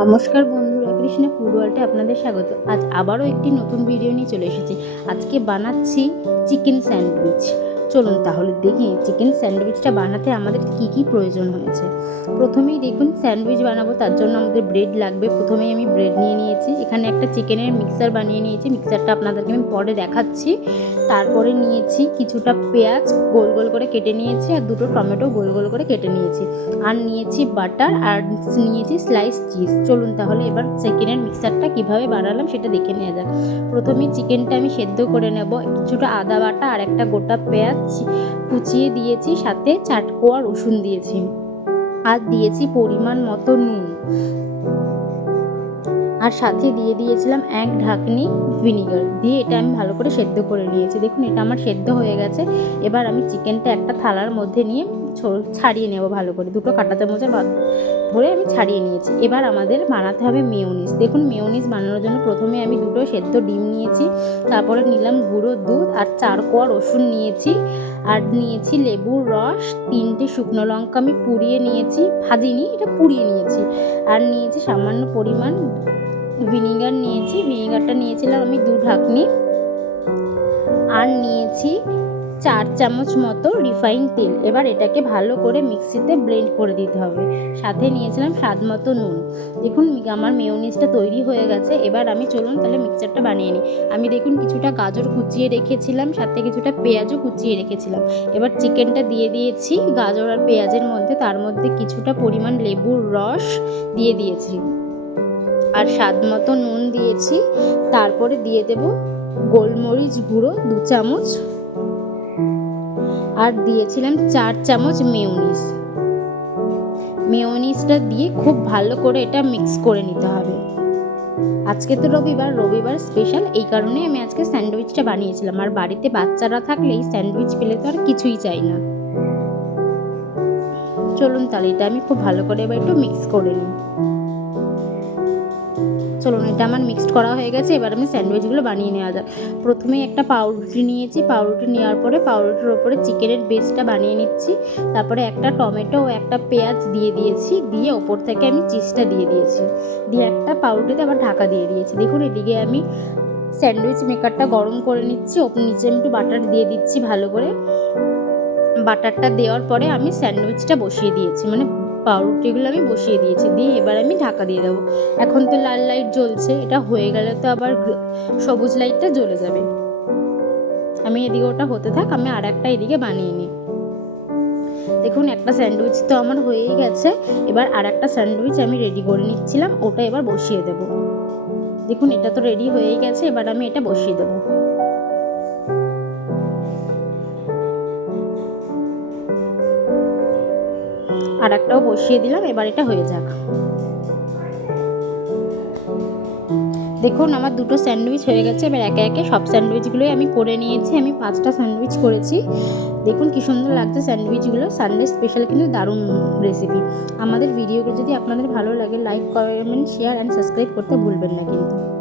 নমস্কার বন্ধুরা কৃষ্ণা ফুড ওয়ার্ল্ডে আপনাদের স্বাগত। আজ আবারও একটি নতুন ভিডিও নিয়ে চলে এসেছি। আজকে বানাচ্ছি চিকেন স্যান্ডউইচ। চলুন তাহলে দেখি চিকেন স্যান্ডউইচটা বানাতে আমাদের কি কি প্রয়োজন হয়েছে। প্রথমেই দেখুন স্যান্ডউইচ বানাবো, তার জন্য আমাদের ব্রেড লাগবে। প্রথমেই আমি ব্রেড নিয়ে নিয়েছি। এখানে একটা চিকেনের মিক্সার বানিয়ে নিয়েছি। মিক্সারটা আপনাদেরকে আমি পরে দেখাচ্ছি। তারপরে নিয়েছি কিছুটা পেঁয়াজ গোল গোল করে কেটে নিয়েছি আর দুটো টমেটো গোল গোল করে কেটে নিয়েছি। আর নিয়েছি বাটার আর নিয়েছি স্লাইস চিজ চলুন তাহলে এবার চিকেনের মিক্সারটা কীভাবে বানালাম সেটা দেখে নেওয়া যাক। প্রথমে চিকেনটা আমি সেদ্ধ করে নেব। কিছুটা আদা বাটা আর একটা গোটা পেঁয়াজ কুচিয়ে দিয়েছি সাথে চাটকোয়া রসুন দিয়েছি। আর দিয়েছি পরিমাণ মতো নুন। আর সাথে দিয়ে দিয়েছিলাম এক ঢাকনি ভিনিগার। দিয়ে এটা আমি ভালো করে সেদ্ধ করে নিয়েছি। দেখুন, এটা আমার সেদ্ধ হয়ে গেছে। এবার আমি চিকেনটা একটা থালার মধ্যে নিয়ে ছাড়িয়ে নেব ভালো করে। দুটো কাঁটা চামচের ধরে আমি ছাড়িয়ে নিয়েছি। এবার আমাদের বানাতে হবে মেয়োনিজ। দেখুন, মেয়োনিজ বানানোর জন্য প্রথমে আমি দুটো সেদ্ধ ডিম নিয়েছি, তারপরে নিলাম গুঁড়ো দুধ আর চার কোয়া রসুন নিয়েছি, আর নিয়েছি লেবুর রস, তিনটে শুকনো লঙ্কা আমি পুড়িয়ে নিয়েছি, ভাজিনি, এটা পুড়িয়ে নিয়েছি। আর নিয়েছি সামান্য পরিমাণ ভিনিগার নিয়েছি। ভিনিগারটা নিয়েছিলাম আমি দু ঢাকনি। আর নিয়েছি চার চামচ মতো রিফাইন তেল। এবার এটাকে ভালো করে মিক্সিতে ব্লেন্ড করে দিতে হবে। সাথে নিয়েছিলাম স্বাদ মতো নুন। দেখুন, আমার মেয়োনিজটা তৈরি হয়ে গেছে। এবার আমি চলুন তাহলে মিক্সচারটা বানিয়ে নিই। আমি দেখুন কিছুটা গাজর কুচিয়ে রেখেছিলাম, সাথে কিছুটা পেঁয়াজও কুচিয়ে রেখেছিলাম। এবার চিকেনটা দিয়ে দিয়েছি। গাজর আর পেঁয়াজের মধ্যে তার মধ্যে কিছুটা পরিমাণ লেবুর রস দিয়ে দিয়েছি। আর স্বাদ মতো নুন দিয়েছি। তারপরে দিয়ে দেব গোলমরিচ গুঁড়ো, দু চামচ আর দিয়েছিলাম চার চামচ মেয়নিস মেয়োনিজটা দিয়ে খুব ভালো করে এটা মিক্স করে নিতে হবে। আজকে তো রবিবার রবিবার স্পেশাল এই কারণে আমি আজকে স্যান্ডউইচটা বানিয়েছিলাম। আর বাড়িতে বাচ্চারা থাকলে এই স্যান্ডউইচ পেলে তো আর কিছুই চাই না। চলুন তাহলে এটা আমি খুব ভালো করে এবার একটু মিক্স করে নিই। চলুন, এটা আমার মিক্সড করা হয়ে গেছে, এবার আমি স্যান্ডউইচগুলো বানিয়ে নেওয়া যাক। প্রথমে একটা পাউরুটি নিয়েছি, পাউরুটি নেওয়ার পরে পাউরুটির ওপরে চিকেনের বেসটা বানিয়ে নিচ্ছি। তারপরে একটা টমেটো ও একটা পেঁয়াজ দিয়ে দিয়েছি, দিয়ে ওপর থেকে আমি চিজটা দিয়ে দিয়েছি। দিয়ে একটা পাউরুটিতে আবার ঢাকা দিয়ে দিয়েছি। দেখুন, এদিকে আমি স্যান্ডউইচ মেকারটা গরম করে নিচ্ছি ওপর নিচে আমি একটু বাটার দিয়ে দিচ্ছি ভালো করে। বাটারটা দেওয়ার পরে আমি স্যান্ডউইচটা বসিয়ে দিয়েছি মানে পাউরুটিগুলো আমি বসিয়ে দিয়েছি। দিয়ে এবার আমি ঢাকা দিয়ে দেবো। এখন তো লাল লাইট জ্বলছে, এটা হয়ে গেলে তো আবার সবুজ লাইটটা জ্বলে যাবে। আমি এদিকে ওটা হতে থাক, আমি আর একটা এদিকে বানিয়ে নিই। দেখুন, একটা স্যান্ডউইচ তো আমার হয়েই গেছে। এবার আর একটা স্যান্ডউইচ আমি রেডি করে নিচ্ছিলাম, ওটা এবার বসিয়ে দেবো। দেখুন, এটা তো রেডি হয়েই গেছে, এবার আমি এটা বসিয়ে দেবো। আর একটাও বসিয়ে দিলাম, এবার এটা হয়ে যাক। দেখুন, আমার দুটো স্যান্ডউইচ হয়ে গেছে, এবার একে একে সব স্যান্ডউইচগুলোই আমি করে নিয়েছি, আমি পাঁচটা স্যান্ডউইচ করেছি। দেখুন, কি সুন্দর লাগছে স্যান্ডউইচগুলো সানডে স্পেশাল কিন্তু দারুণ রেসিপি আমাদের ভিডিওগুলো যদি আপনাদের ভালো লাগে like comment share and subscribe করতে ভুলবেন না কিন্তু।